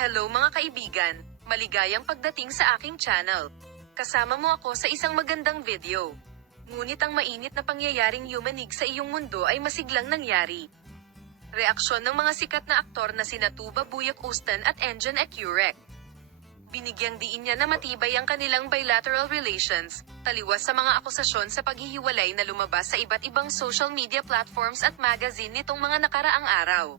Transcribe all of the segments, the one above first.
Hello mga kaibigan, maligayang pagdating sa aking channel. Kasama mo ako sa isang magandang video. Ngunit ang mainit na pangyayaring yumanig sa iyong mundo ay masiglang nangyari. Reaksyon ng mga sikat na aktor na sina Tuba Büyüküstün at Engin Ekürek. Binigyang diin niya na matibay ang kanilang bilateral relations, taliwas sa mga akusasyon sa paghihiwalay na lumabas sa iba't ibang social media platforms at magazine nitong mga nakaraang araw.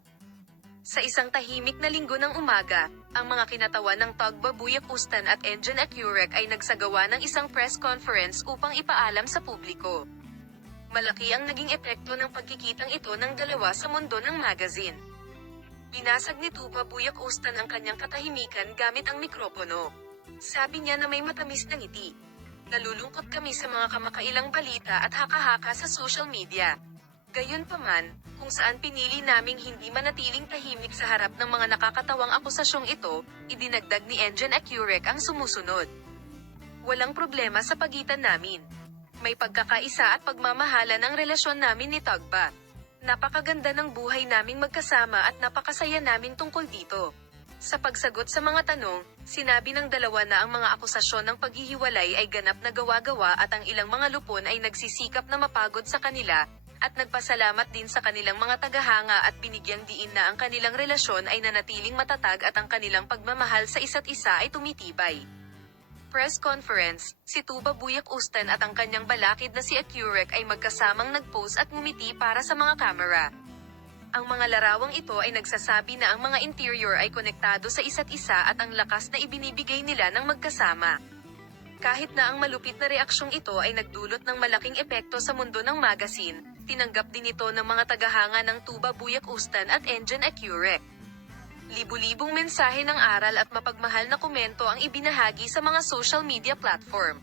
Sa isang tahimik na linggo ng umaga, ang mga kinatawan ng Tuba Büyüküstün at Engin Ekürek ay nagsagawa ng isang press conference upang ipaalam sa publiko. Malaki ang naging epekto ng pagkikitang ito ng dalawa sa mundo ng magazine. Binasag ni Tuba Büyüküstün ang kanyang katahimikan gamit ang mikropono. Sabi niya na may matamis na ngiti. Nalulungkot kami sa mga kamakailang balita at haka-haka sa social media. Gayunpaman, kung saan pinili naming hindi manatiling tahimik sa harap ng mga nakakatawang akusasyong ito, idinagdag ni Engin Ekürek ang sumusunod. Walang problema sa pagitan namin. May pagkakaisa at pagmamahala ng relasyon namin ni Tuba. Napakaganda ng buhay naming magkasama at napakasaya namin tungkol dito. Sa pagsagot sa mga tanong, sinabi ng dalawa na ang mga akusasyon ng paghihiwalay ay ganap na gawa-gawa at ang ilang mga lupon ay nagsisikap na mapagod sa kanila, at nagpasalamat din sa kanilang mga tagahanga at binigyang diin na ang kanilang relasyon ay nanatiling matatag at ang kanilang pagmamahal sa isa't isa ay tumitibay. Press conference, si Tuba Büyüküstün at ang kanyang balakid na si Ekürek ay magkasamang nag-pose at ngumiti para sa mga kamera. Ang mga larawang ito ay nagsasabi na ang mga interior ay konektado sa isa't isa at ang lakas na ibinibigay nila ng magkasama. Kahit na ang malupit na reaksyong ito ay nagdulot ng malaking epekto sa mundo ng magazine, tinanggap din ito ng mga tagahanga ng Tuba Büyüküstün at Engin Ekürek. Libu-libong mensahe ng aral at mapagmahal na komento ang ibinahagi sa mga social media platform.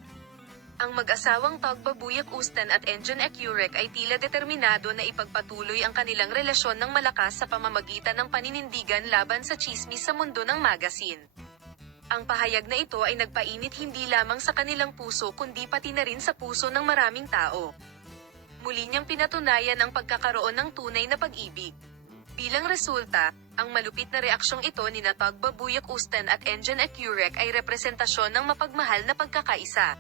Ang mag-asawang Tuba Büyüküstün at Engin Ekürek ay tila determinado na ipagpatuloy ang kanilang relasyon ng malakas sa pamamagitan ng paninindigan laban sa tsismis sa mundo ng magazine. Ang pahayag na ito ay nagpainit hindi lamang sa kanilang puso kundi pati na rin sa puso ng maraming tao. Muli niyang pinatunayan ang pagkakaroon ng tunay na pag-ibig. Bilang resulta, ang malupit na reaksyong ito ni Tuba Büyüküstün at Engin Ekürek ay representasyon ng mapagmahal na pagkakaisa.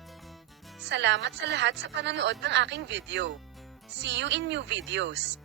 Salamat sa lahat sa panonood ng aking video. See you in new videos.